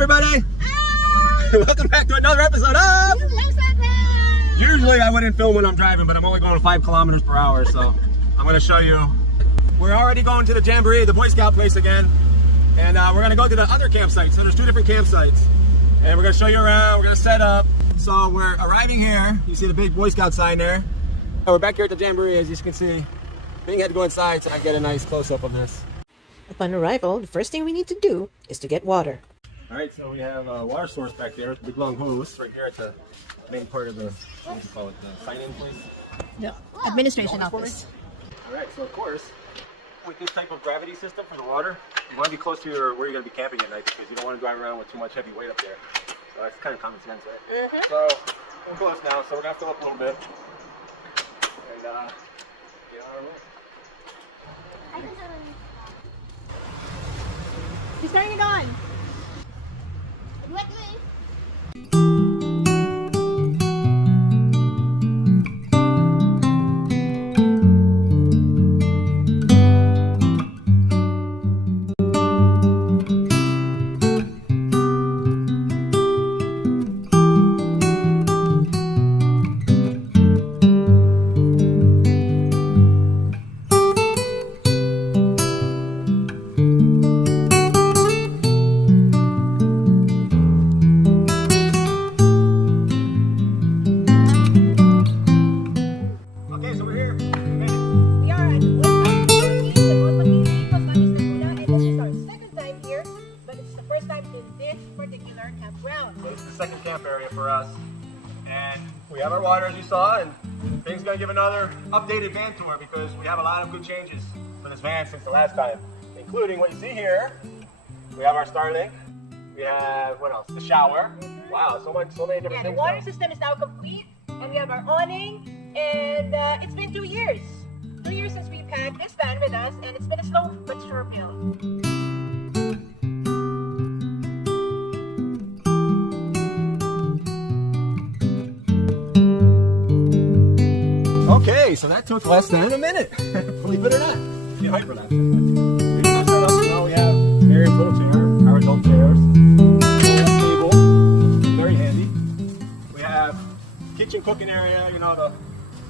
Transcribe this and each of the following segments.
Everybody, welcome back to another episode of Usually I wouldn't film when I'm driving, but I'm only going 5 kilometers per hour, so I'm going to show you. We're already going to the Jamboree, the Boy Scout place again, and we're going to go to the other campsites. So there's 2 different campsites, and we're going to show you around. We're going to set up. So we're arriving here. You see the big Boy Scout sign there. We're back here at the Jamboree, as you can see. Being had to go inside so I can get a nice close-up of this. Upon arrival, the first thing we need to do is to get water. Alright, so we have a water source back there, big long hose, right here at the main part of the, what do you call it, the sign-in place? The administration office. Alright, so of course, with this type of gravity system for the water, you want to be close to where you're going to be camping at night because you don't want to drive around with too much heavy weight up there. So that's kind of common sense, right? Mm-hmm. So, we're close now, so we're going to fill up a little bit. And, get on our way. He's turning it on. What way? Second camp area for us, and we have our water as you saw, and Bing's gonna give another updated van tour because we have a lot of good changes for this van since the last time, including what you see here. We have our Starlink, we have what else? The shower. Wow, so many different things. The water system is now complete, and we have our awning, and it's been 2 years. 2 years since we've had this van with us, and it's been a slow but sure build. Okay, so that took less than a minute, believe it or not. You hyper that. We have Miriam's little chair, our adult chairs, table, very handy. We have kitchen cooking area, you know,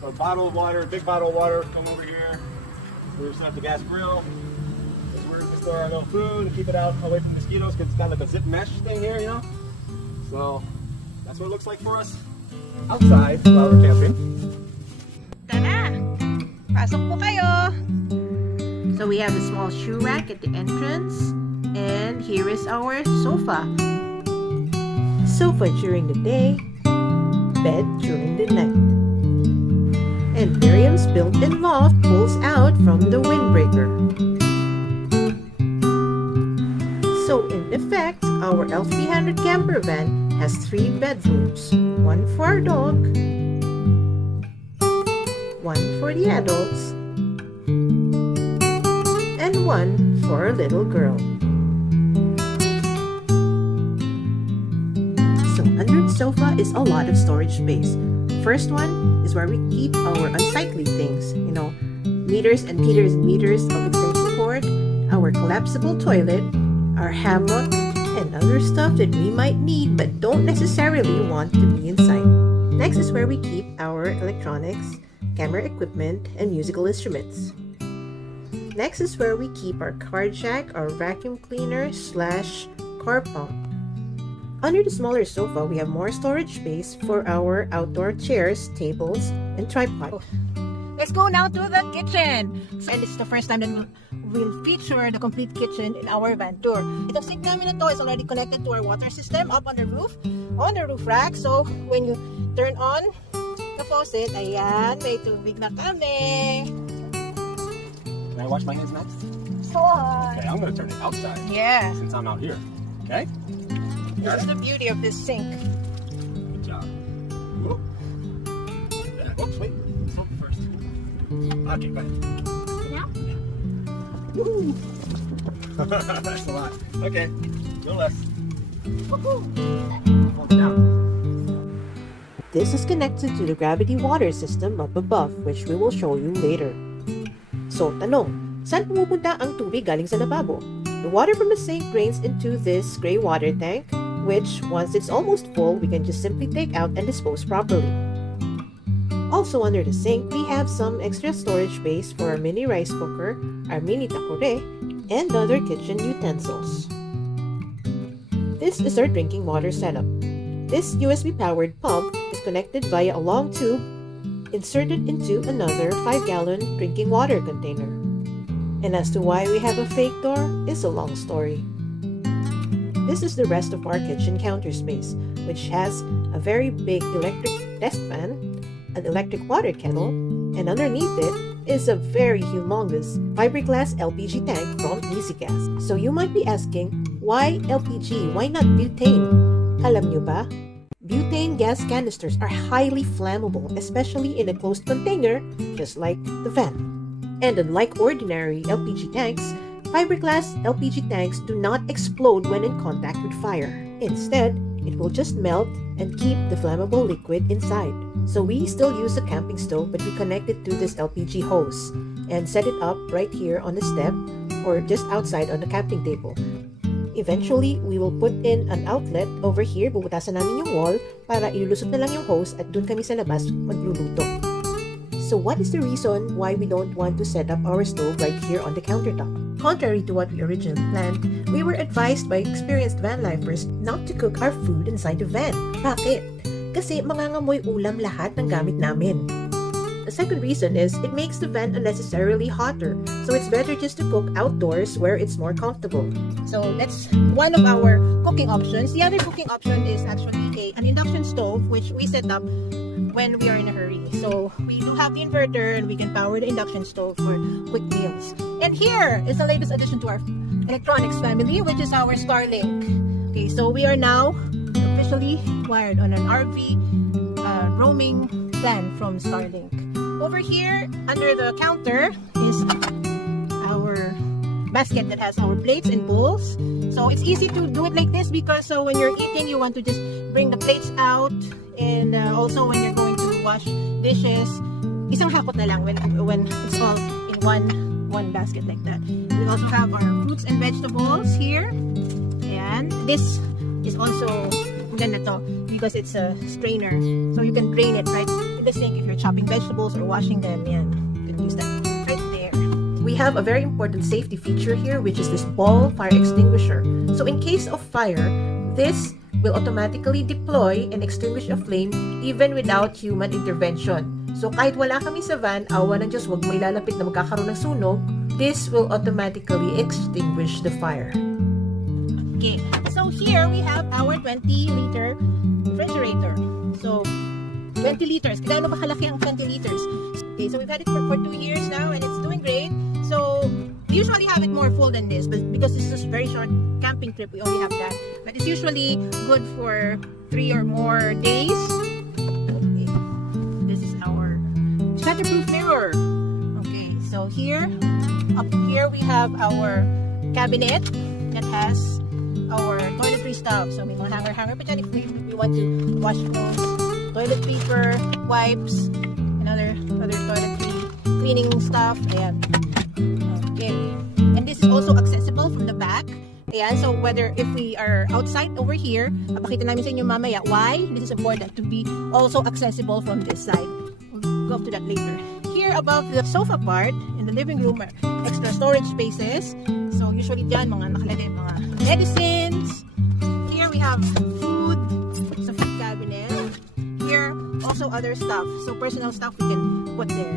the bottle of water, big bottle of water come over here. We just have the gas grill. This is where we can store our little food and keep it out away from mosquitoes because it's got like a zip mesh thing here, you know. So that's what it looks like for us outside while we're camping. Tara! Pasok po kayo! So we have a small shoe rack at the entrance, and here is our sofa. Sofa during the day, bed during the night. And Miriam's built-in loft pulls out from the windbreaker. So in effect, our L300 Campervan has 3 bedrooms, 1 for our dog, 1 for the adults, and 1 for our little girl. So under the sofa is a lot of storage space. First one is where we keep our unsightly things, you know, meters and meters and meters of extension cord, our collapsible toilet, our hammock, and other stuff that we might need but don't necessarily want to be inside. Next is where we keep our electronics, camera equipment, and musical instruments. Next is where we keep our car jack, our vacuum cleaner / car pump. Under the smaller sofa, we have more storage space for our outdoor chairs, tables, and tripod. Let's go now to the kitchen! And this is the first time that we'll feature the complete kitchen in our van tour. Itong sink namin na to is already connected to our water system up on the roof rack. So when you turn on the faucet, ayan, may tubig na kami. Can I wash my hands next? Sure. Okay, I'm going to turn it outside. Yeah. Since I'm out here. Okay? This is the beauty of this sink. Good job. Whoop. Yeah. Oops, wait. Soap first. Okay, go ahead. Now? Woo! That's a lot. Okay, no less. Woohoo! Hold it down. This is connected to the gravity water system up above, which we will show you later. So, tanong, saan pumupunta ang tubig galing sa lababo? The water from the sink drains into this gray water tank, which once it's almost full, we can just simply take out and dispose properly. Also under the sink, we have some extra storage space for our mini rice cooker, our mini takore, and other kitchen utensils. This is our drinking water setup. This USB-powered pump is connected via a long tube inserted into another 5-gallon drinking water container. And as to why we have a fake door is a long story. This is the rest of our kitchen counter space, which has a very big electric desk fan, an electric water kettle, and underneath it is a very humongous fiberglass LPG tank from EasyGas. So you might be asking, why LPG? Why not butane? Alam nyo ba? Butane gas canisters are highly flammable, especially in a closed container, just like the van. And unlike ordinary LPG tanks, fiberglass LPG tanks do not explode when in contact with fire. Instead, it will just melt and keep the flammable liquid inside. So we still use a camping stove, but we connect it to this LPG hose and set it up right here on the step or just outside on the camping table. Eventually, we will put in an outlet over here, bubutasan namin yung wall para ilulusot na lang yung hose at dun kami sa labas magluluto. So what is the reason why we don't want to set up our stove right here on the countertop? Contrary to what we originally planned, we were advised by experienced van lifers not to cook our food inside the van. Bakit? Kasi mangangamoy ulam lahat ng gamit namin. The second reason is it makes the van unnecessarily hotter, so it's better just to cook outdoors where it's more comfortable. So that's one of our cooking options. The other cooking option is actually an induction stove, which we set up when we are in a hurry. So we do have the inverter and we can power the induction stove for quick meals. And here is the latest addition to our electronics family, which is our Starlink. Okay, so we are now officially wired on an RV roaming plan from Starlink. Over here, under the counter, is our basket that has our plates and bowls. So it's easy to do it like this because when you're eating, you want to just bring the plates out, and also when you're going to wash dishes, isang hakot na lang when it's all in one basket like that. We also have our fruits and vegetables here, and this is also maganda to because it's a strainer, so you can drain it right in the sink if you're chopping vegetables or washing them. Yan, you can use that right there. We have a very important safety feature here, which is this ball fire extinguisher. So in case of fire, this will automatically deploy and extinguish a flame even without human intervention. So kahit wala kami sa van, awa ng Diyos, wag may lalapit na magkakaroon ng sunog, this will automatically extinguish the fire. Okay, so here we have our 20-liter refrigerator. So 20 liters, gaano ba kalaki ang 20 liters? Okay, so we've had it for 2 years now and it's doing great. So we usually have it more full than this, but because this is a very short camping trip, we only have that. But it's usually good for 3 or more days. Okay. This is our shatterproof mirror. Okay, so up here we have our cabinet that has our toiletry stuff. So may mga hanger pa dyan if we want to wash clothes, toilet paper, wipes, and other toiletry cleaning stuff. Ayan. Okay. And this is also accessible from the back. Ayan, so if we are outside over here, pakita namin sa inyo mamaya why this is important to be also accessible from this side. We'll go up to that later. Here above the sofa part in the living room are extra storage spaces. So usually dyan mga nakalagay mga medicines. Here we have food, sa food cabinet. Here also other stuff. So personal stuff we can put there.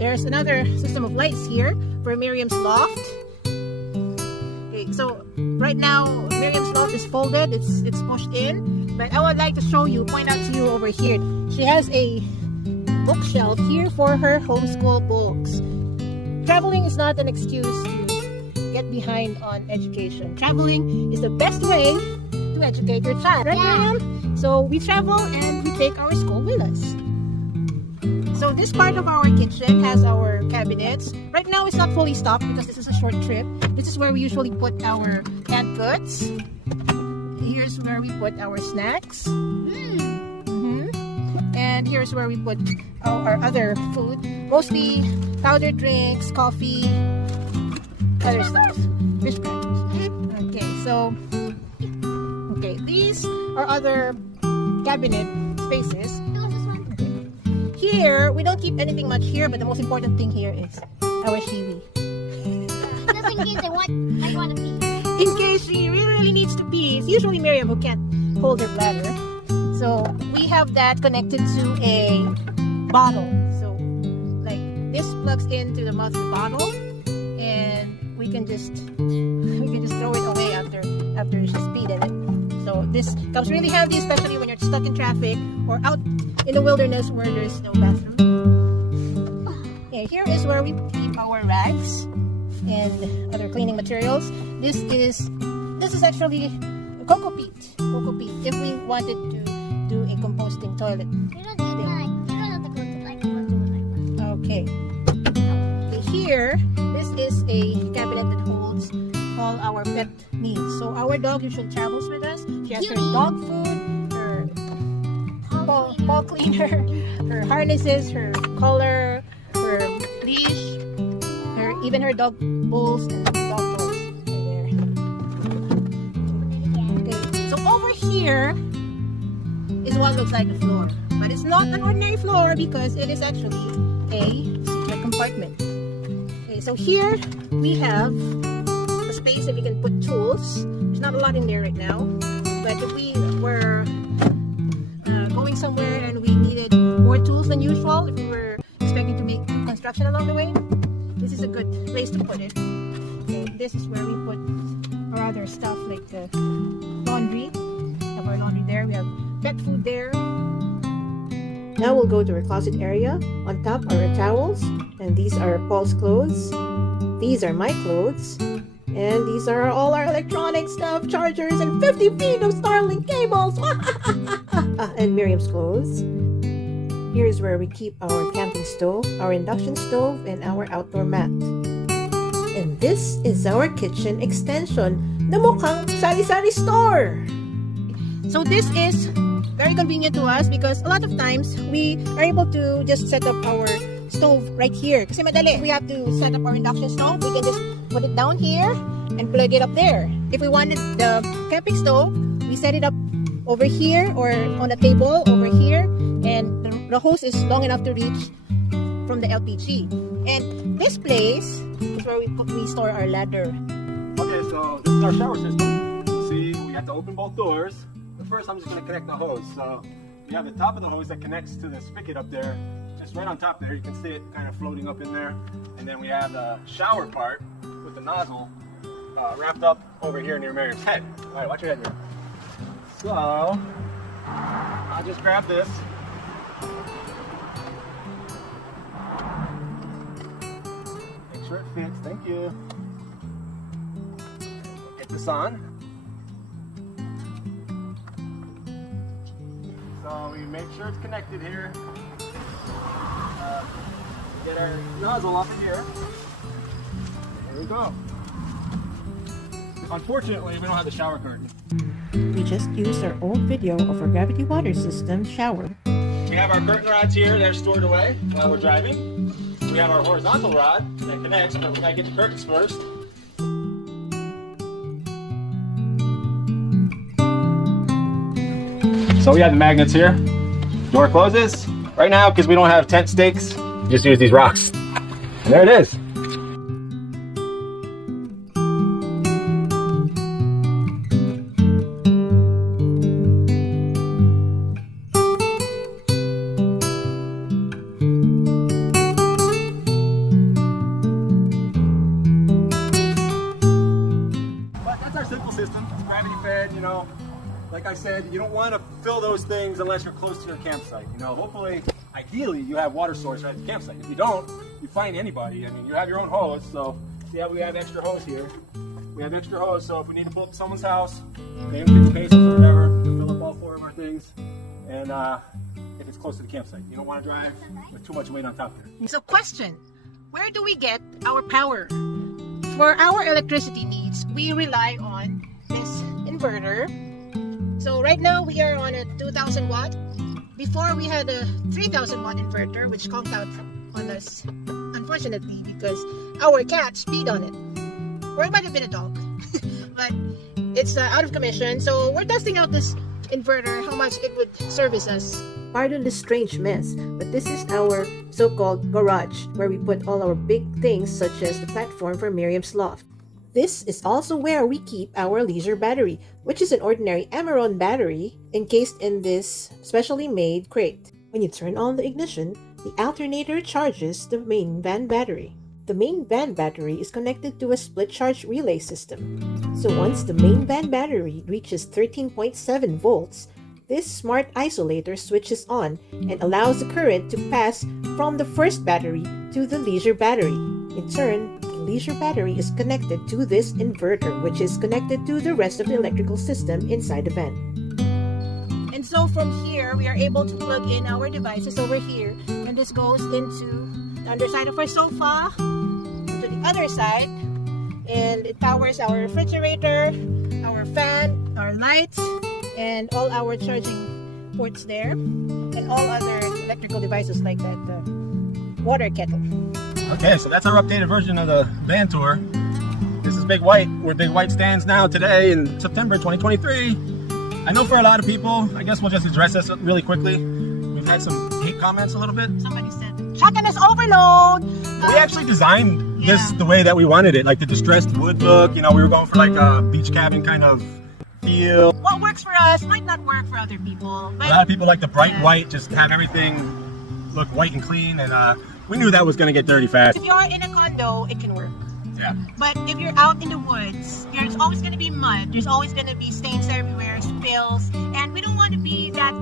There's another system of lights here for Miriam's loft. Okay, so right now Miriam's loft is folded, it's pushed in, but I would like to point out to you over here. She has a bookshelf here for her homeschool books. Traveling is not an excuse to get behind on education. Traveling is the best way to educate your child, right, Miriam? So we travel and we take our school with us. So this part of our kitchen has our cabinets. Right now it's not fully stocked because this is a short trip. This is where we usually put our canned goods. Here's where we put our snacks. And here's where we put our other food. Mostly powdered drinks, coffee, other stuff. Fish crackers. Okay, so these are other cabinet spaces. Here, we don't keep anything much here, but the most important thing here is our shiwi. Just in case I want to pee. In case she really needs to pee, it's usually Miriam who can't hold her bladder. So we have that connected to a bottle. So like this plugs into the mouth of the bottle, and we can just throw it away after she's peed in it. So this comes really handy, especially when you're stuck in traffic or out in the wilderness where there's no bathroom. Okay, here is where we keep our rags and other cleaning materials. This is actually cocoa peat. If we wanted to do a composting toilet. Okay. Here, this is a cabinet that holds all our pet needs. So our dog usually travels with us. She has her dog food, her paw cleaner, her harnesses, her collar, her leash, even her dog bowls and dog toys. Right there. Okay. So over here is what looks like the floor, but it's not an ordinary floor because it is actually a secret compartment. Okay, so here we have a space that we can put tools. There's not a lot in there right now, but if we were going somewhere and we needed more tools than usual, if we were expecting to make construction along the way, this is a good place to put it. Okay, this is where we put our other stuff like the laundry. We have our laundry there. We have pet food there. Now we'll go to our closet area. On top are our towels, and these are Paul's clothes. These are my clothes. And these are all our electronic stuff, chargers, and 50 feet of Starlink cables. And Miriam's clothes. Here's where we keep our camping stove, our induction stove, and our outdoor mat. And this is our kitchen extension na mukhang sari-sari store. So this is very convenient to us because a lot of times we are able to just set up our stove right here. Kasi madali. We have to set up our induction stove. We can just put it down here and plug it up there. If we wanted the camping stove, we set it up over here or on a table over here, and the hose is long enough to reach from the LPG. And this place is where we store our ladder. Okay, so this is our shower system. See, we have to open both doors. But first, I'm just going to connect the hose. So we have the top of the hose that connects to the spigot up there, just right on top there. You can see it kind of floating up in there. And then we have the shower part with the nozzle wrapped up over here near Miriam's head. All right, watch your head here. So I'll just grab this. Make sure it fits. Thank you. Get this on. So we make sure it's connected here. Get our nozzle off of here. Here we go. Unfortunately, we don't have the shower curtain. We just used our old video of our gravity water system shower. We have our curtain rods here. They're stored away while we're driving. We have our horizontal rod that connects, but we gotta get the curtains first. So we have the magnets here. Door closes. Right now, because we don't have tent stakes, just use these rocks. And there it is. But that's our simple system. It's gravity fed, you know. Like I said, you don't want to fill those things unless you're close to your campsite. You know, hopefully, ideally, you have water source right at the campsite. If you don't, you find anybody. I mean, you have your own hose. So, yeah, we have extra hose here. We have extra hose, so if we need to pull up someone's house, pay them 50 pesos or whatever, to fill up all 4 of our things. And if it's close to the campsite, you don't want to drive with too much weight on top there. So question, where do we get our power? For our electricity needs, we rely on this inverter. So right now we are on a 2,000 watt. Before we had a 3,000 watt inverter, which conked out on us, unfortunately, because our cats peed on it. or it might have been a dog. But it's out of commission, so we're testing out this inverter, how much it would service us. Pardon this strange mess, but this is our so-called garage where we put all our big things such as the platform for Miriam's loft. This is also where we keep our leisure battery, which is an ordinary Amaron battery encased in this specially made crate. When you turn on the ignition, the alternator charges the main van battery. The main van battery is connected to a split charge relay system. So once the main van battery reaches 13.7 volts, this smart isolator switches on and allows the current to pass from the first battery to the leisure battery. In turn, the leisure battery is connected to this inverter, which is connected to the rest of the electrical system inside the van. And so from here, we are able to plug in our devices over here, and this goes into the underside of our sofa, to the other side, and it powers our refrigerator, our fan, our lights, and all our charging ports there, and all other electrical devices like that water kettle. Okay, so that's our updated version of the van tour. This is Big White. Where Big White stands now today in September 2023. I know for a lot of people, I guess we'll just address this really quickly. We've had some hate comments a little bit. Somebody said, shotgun is overload! We actually designed this the way that we wanted it, like the distressed wood look. You know, we were going for like a beach cabin kind of feel. What works for us might not work for other people. But A lot of people like the bright white, just have everything look white and clean, and we knew that was going to get dirty fast. if you're in a condo, it can work. Yeah. But if you're out in the woods, there's always going to be mud. There's always going to be stains everywhere, spills. And we don't want to be that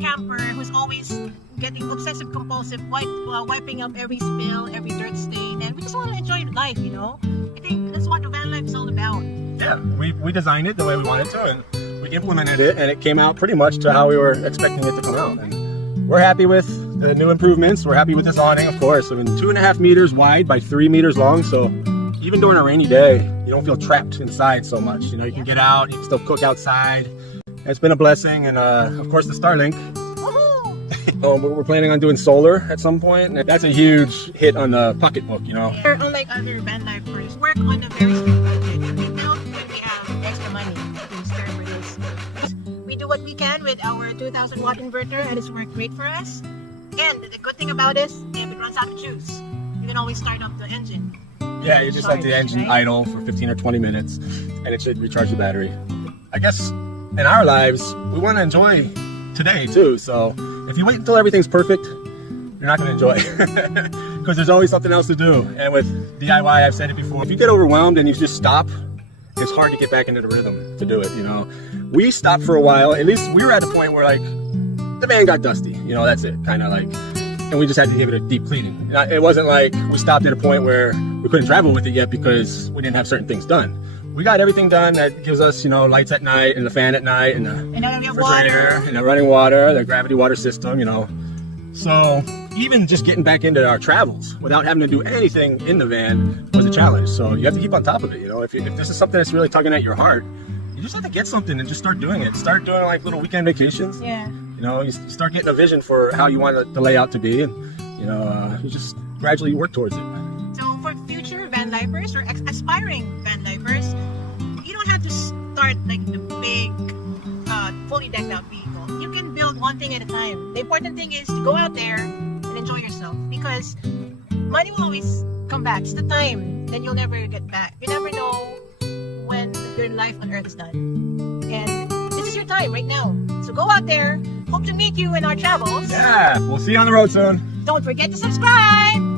camper who's always getting obsessive compulsive, wiping up every spill, every dirt stain. And we just want to enjoy life, you know? I think that's what the van life is all about. Yeah, we designed it the way we wanted to, and we implemented it, and it came out pretty much to how we were expecting it to come out. And we're happy with the new improvements. We're happy with this awning, of course. I mean, 2.5 meters wide by 3 meters long, so even during a rainy day, you don't feel trapped inside so much. You know, you can get out, you can still cook outside. It's been a blessing, and of course the Starlink. We're planning on doing solar at some point, and that's a huge hit on the pocketbook, you know. We're unlike other van lifers, work on a very strict budget. We build when we have extra money to spare for this. We do what we can with our 2,000 watt inverter, and it's worked great for us. And the good thing about this, if it runs out of juice, you can always start up the engine. Yeah, you just let the engine right? idle for 15 or 20 minutes, and it should recharge the battery. I guess in our lives, we want to enjoy today too, so if you wait until everything's perfect, you're not going to enjoy it, because there's always something else to do. And with DIY, I've said it before, if you get overwhelmed and you just stop, it's hard to get back into the rhythm to do it, you know. We stopped for a while. At least we were at a point where, like, the van got dusty, you know, that's it, kind of like, and we just had to give it a deep cleaning. It wasn't like we stopped at a point where we couldn't travel with it yet because we didn't have certain things done. We got everything done that gives us, you know, lights at night, and the fan at night, and the refrigerator, and the running water, the gravity water system, you know. So even just getting back into our travels without having to do anything in the van was a challenge. So you have to keep on top of it, you know. If this is something that's really tugging at your heart, you just have to get something and just start doing it. Start doing like little weekend vacations. Yeah. You know, you start getting a vision for how you want the layout to be, and you know, you just gradually work towards it. So for future van lifers or aspiring van lifers, you don't have to start like the big, fully decked out vehicle. You can build one thing at a time. The important thing is to go out there and enjoy yourself, because money will always come back. It's the time that you'll never get back. You never know when your life on earth is done. And this is your time right now. So go out there. Hope to meet you in our travels. Yeah, we'll see you on the road soon. Don't forget to subscribe.